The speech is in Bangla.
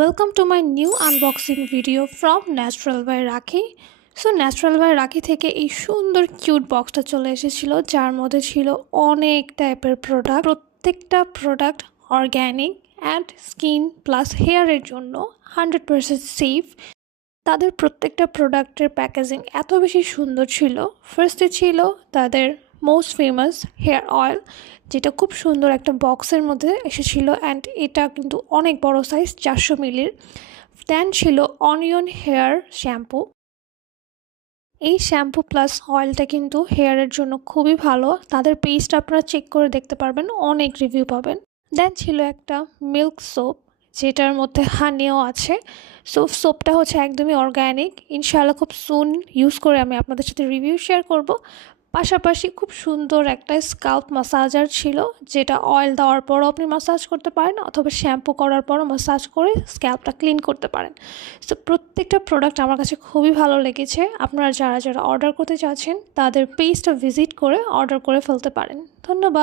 Welcome to my new unboxing video from Natural by Rakhi. So Natural by Rakhi থেকে এই সুন্দর কিউট বক্সটা চলে এসেছিলো, যার মধ্যে ছিল অনেক টাইপের প্রোডাক্ট। প্রত্যেকটা product organic and skin plus হেয়ারের জন্য 100% সেফ। তাদের প্রত্যেকটা প্রোডাক্টের প্যাকেজিং এত বেশি সুন্দর ছিল। ফার্স্টে ছিল তাদের মোস্ট ফেমাস হেয়ার অয়েল, যেটা খুব সুন্দর একটা বক্সের মধ্যে এসেছিল অ্যান্ড এটা কিন্তু অনেক বড় সাইজ, 400 মিলির। দেন ছিল অনিয়ন হেয়ার শ্যাম্পু। এই শ্যাম্পু প্লাস অয়েলটা কিন্তু হেয়ারের জন্য খুবই ভালো। তাদের পেজটা আপনারা চেক করে দেখতে পারবেন, অনেক রিভিউ পাবেন। দেন ছিল একটা মিল্ক সোপ, যেটার মধ্যে হানিও আছে। সোপটা হচ্ছে একদমই অর্গ্যানিক। ইনশাআল্লাহ খুব সুন ইউজ করে আমি আপনাদের সাথে রিভিউ শেয়ার করব। পাশাপাশি খুব সুন্দর একটা স্কাল্প মাসাজার ছিল, যেটা অয়েল দেওয়ার পরও আপনি মাসাজ করতে পারেন অথবা শ্যাম্পু করার পরও মাসাজ করে স্ক্যাল্পটা ক্লিন করতে পারেন। সো প্রত্যেকটা প্রোডাক্ট আমার কাছে খুবই ভালো লেগেছে। আপনারা যারা অর্ডার করতে চাচ্ছেন তাদের পেজটা ভিজিট করে অর্ডার করে ফেলতে পারেন। ধন্যবাদ।